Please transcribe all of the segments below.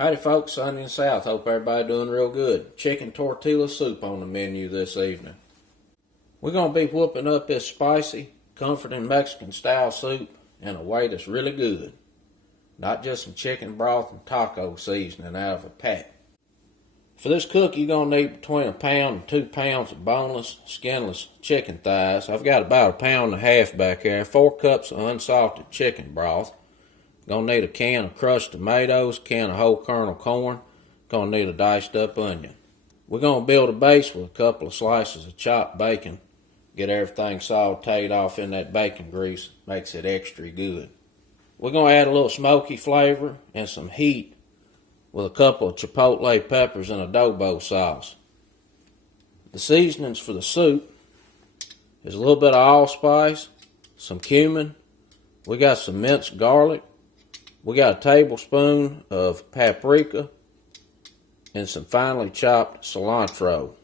Howdy folks, Sunny and South. Hope everybody doing real good. Chicken tortilla soup on the menu this evening. We're going to be whooping up this spicy, comforting Mexican style soup in a way that's really good. Not just some chicken broth and taco seasoning out of a pack. For this cook, you're going to need between 1 pound and 2 pounds of boneless, skinless chicken thighs. I've got about 1.5 pounds back there, 4 cups of unsalted chicken broth. Gonna need a can of crushed tomatoes, can of whole kernel corn. Gonna need a diced up onion. We're gonna build a base with a couple of slices of chopped bacon. Get everything sauteed off in that bacon grease. Makes it extra good. We're gonna add a little smoky flavor and some heat with a couple of Chipotle peppers and Adobo sauce. The seasonings for the soup is a little bit of allspice, some cumin. We got some minced garlic. We got a tablespoon of paprika and some finely chopped cilantro.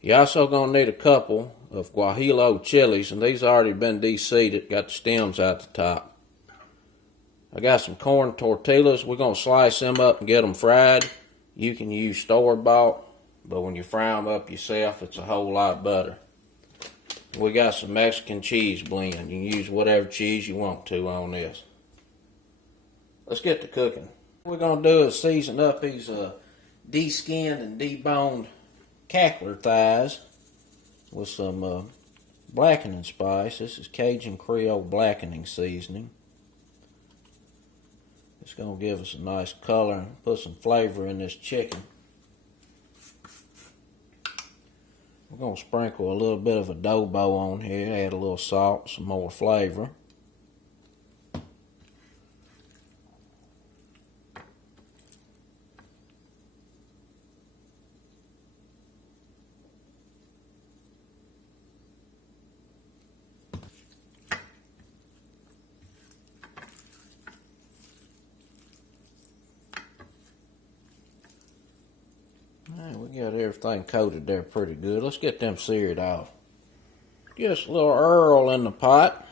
You're also going to need a couple of guajillo chilies, and these have already been de-seeded, got the stems out the top. I got some corn tortillas. We're going to slice them up and get them fried. You can use store-bought, but when you fry them up yourself, it's a whole lot better. We got some Mexican cheese blend. You can use whatever cheese you want to on this. Let's get to cooking. What we're going to do is season up these de-skinned and deboned cackler thighs with some blackening spice. This is Cajun Creole blackening seasoning. It's going to give us a nice color and put some flavor in this chicken. We're going to sprinkle a little bit of adobo on here, add a little salt, some more flavor. Alright, we got everything coated there pretty good. Let's get them seared off. Just a little oil in the pot.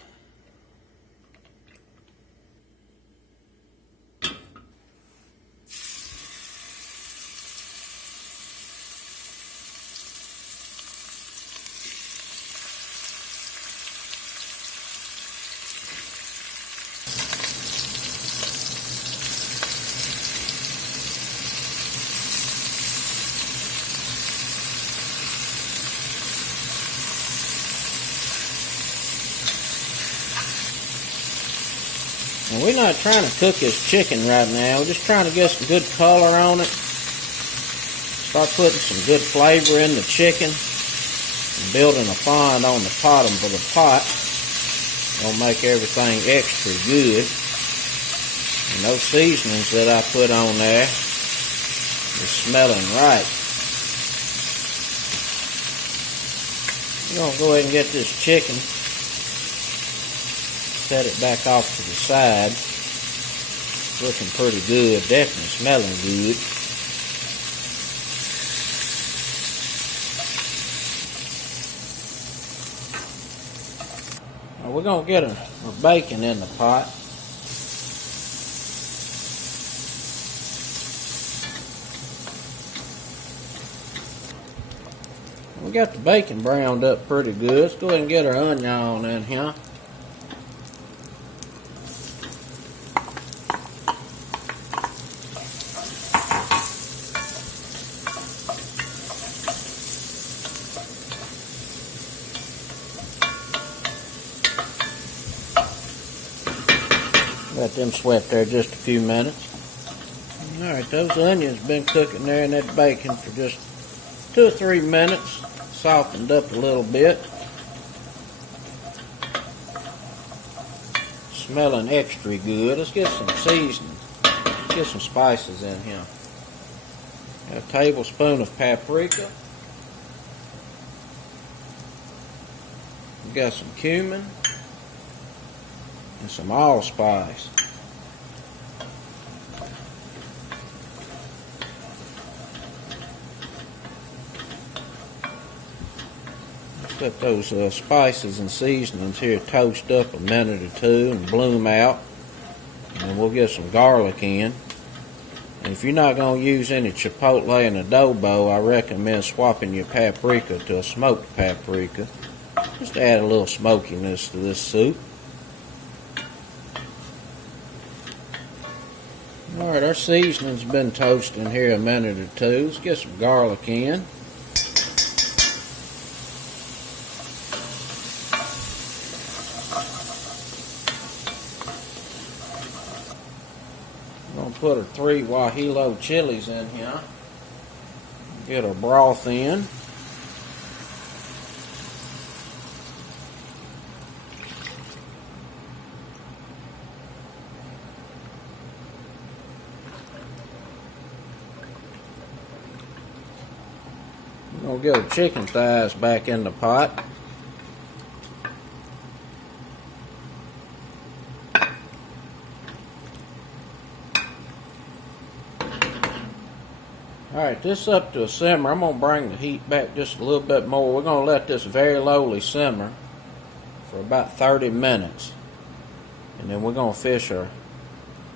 And we're not trying to cook this chicken right now. We're just trying to get some good color on it. Start putting some good flavor in the chicken. And building a fond on the bottom of the pot. Gonna make everything extra good. And those seasonings that I put on there is smelling right. We're gonna go ahead and get this chicken. Set it back off to the side. Looking pretty good, definitely smelling good. Now we're going to get a bacon in the pot. We got the bacon browned up pretty good. Let's go ahead and get our onion in here. Let them sweat there just a few minutes. Alright, those onions been cooking there in that bacon for just 2 or 3 minutes. Softened up a little bit. Smelling extra good. Let's get some seasoning. Let's get some spices in here. A tablespoon of paprika. We got some cumin. And some allspice. Let those spices and seasonings here toast up a minute or two and bloom out. And we'll get some garlic in. And if you're not going to use any Chipotle and Adobo, I recommend swapping your paprika to a smoked paprika, just to add a little smokiness to this soup. Alright, our seasoning's been toasting here a minute or two. Let's get some garlic in. I'm going to put our 3 guajillo chilies in here. Get our broth in. We'll get our chicken thighs back in the pot. Alright, this is up to a simmer. I'm going to bring the heat back just a little bit more. We're going to let this very lowly simmer for about 30 minutes. And then we're going to fish our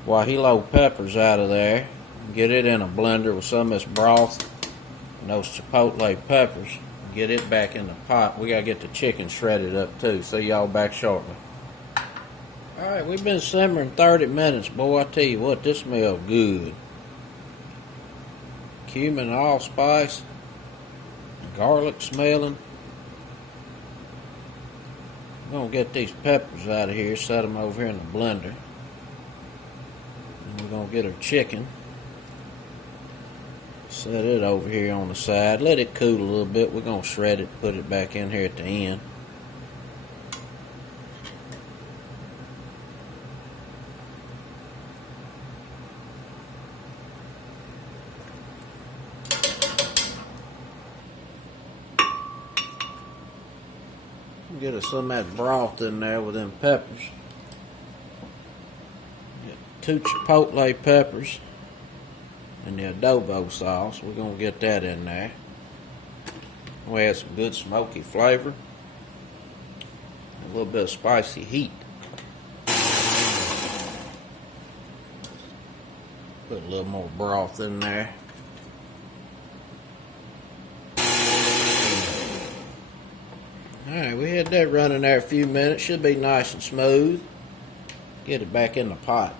guajillo peppers out of there. Get it in a blender with some of this broth and those Chipotle peppers. Get it back in the pot. We got to get the chicken shredded up too. See y'all back shortly. Alright, we've been simmering 30 minutes. Boy, I tell you what, this smells good. Cumin and allspice, garlic smelling. I'm going to get these peppers out of here, set them over here in the blender. And we're going to get our chicken. Set it over here on the side. Let it cool a little bit. We're going to shred it, put it back in here at the end. Get us some of that broth in there with them peppers. Get 2 Chipotle peppers and the adobo sauce. We're going to get that in there. We add some good smoky flavor. A little bit of spicy heat. Put a little more broth in there. Alright, we had that running there a few minutes. Should be nice and smooth. Get it back in the pot.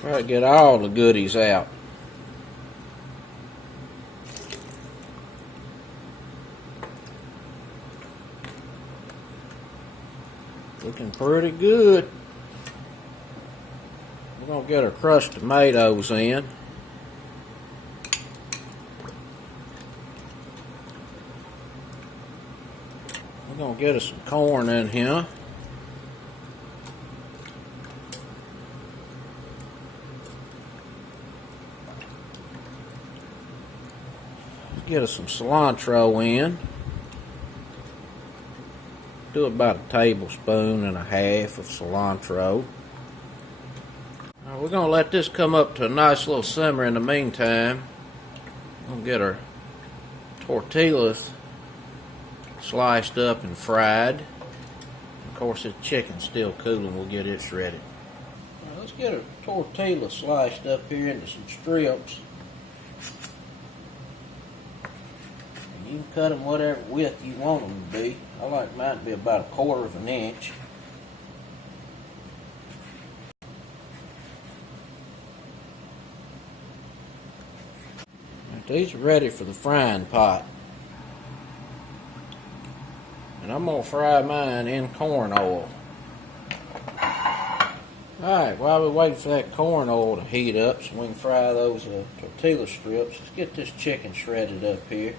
Try to get all the goodies out. Looking pretty good. We're going to get our crushed tomatoes in. We're going to get us some corn in here. Get us some cilantro in. Do about a tablespoon and a half of cilantro. Now we're going to let this come up to a nice little simmer in the meantime. We'll get our tortillas sliced up and fried. Of course, the chicken's still cooling. We'll get it shredded. Now let's get our tortilla sliced up here into some strips. You can cut them whatever width you want them to be. I like mine to be about 1/4 of an inch. Right, these are ready for the frying pot. And I'm going to fry mine in corn oil. Alright, while we wait for that corn oil to heat up so we can fry those tortilla strips, let's get this chicken shredded up here.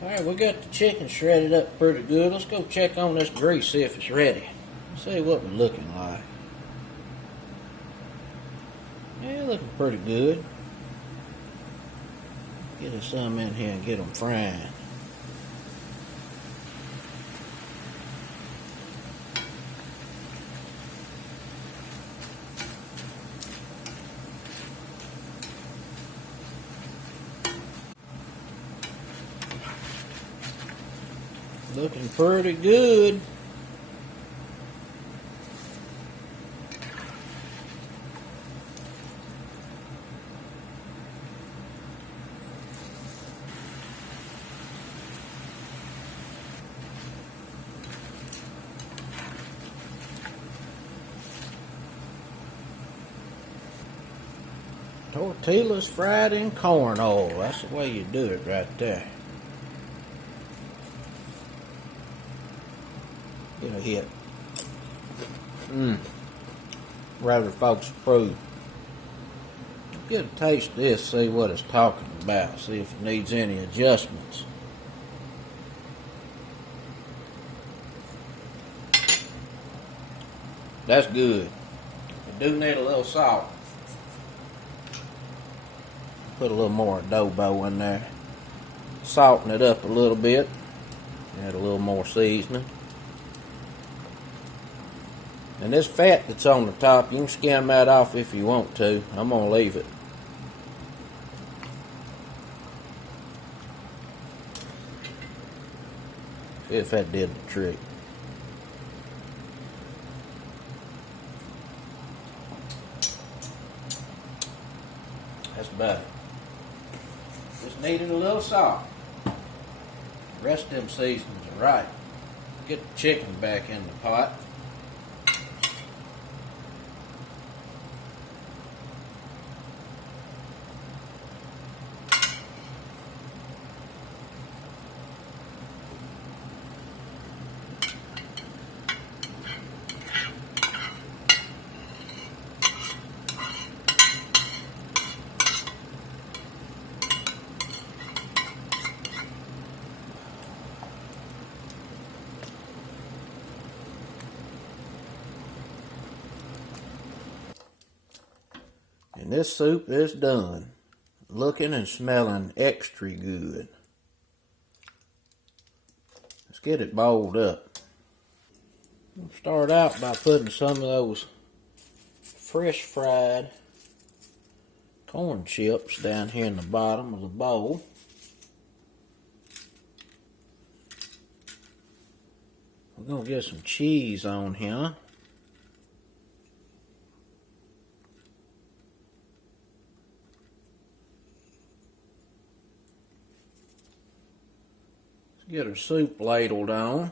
Alright, we got the chicken shredded up pretty good. Let's go check on this grease, see if it's ready. See what we're looking like. Yeah, looking pretty good. Get us some in here and get them frying. Looking pretty good. Tortillas fried in corn oil. That's the way you do it right there. Get a hit. Rather folks approve. Get a taste of this, see what it's talking about, see if it needs any adjustments. That's good. We do need a little salt. Put a little more adobo in there. Salting it up a little bit. Add a little more seasoning. And this fat that's on the top, you can skim that off if you want to. I'm going to leave it. See if that did the trick. That's better. Just needed a little salt. The rest of them seasonings are right. Get the chicken back in the pot. And this soup is done. Looking and smelling extra good. Let's get it boiled up. We'll start out by putting some of those fresh fried corn chips down here in the bottom of the bowl. We're going to get some cheese on here. Get our soup ladled on.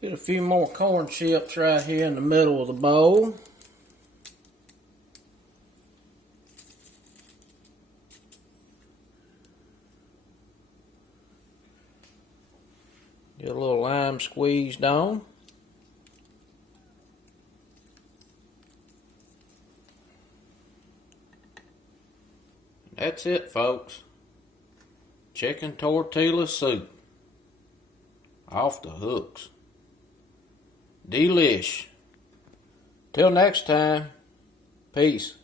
Get a few more corn chips right here in the middle of the bowl. Get a little lime squeezed on. That's it, folks. Chicken tortilla soup. Off the hooks. Delish. Till next time. Peace.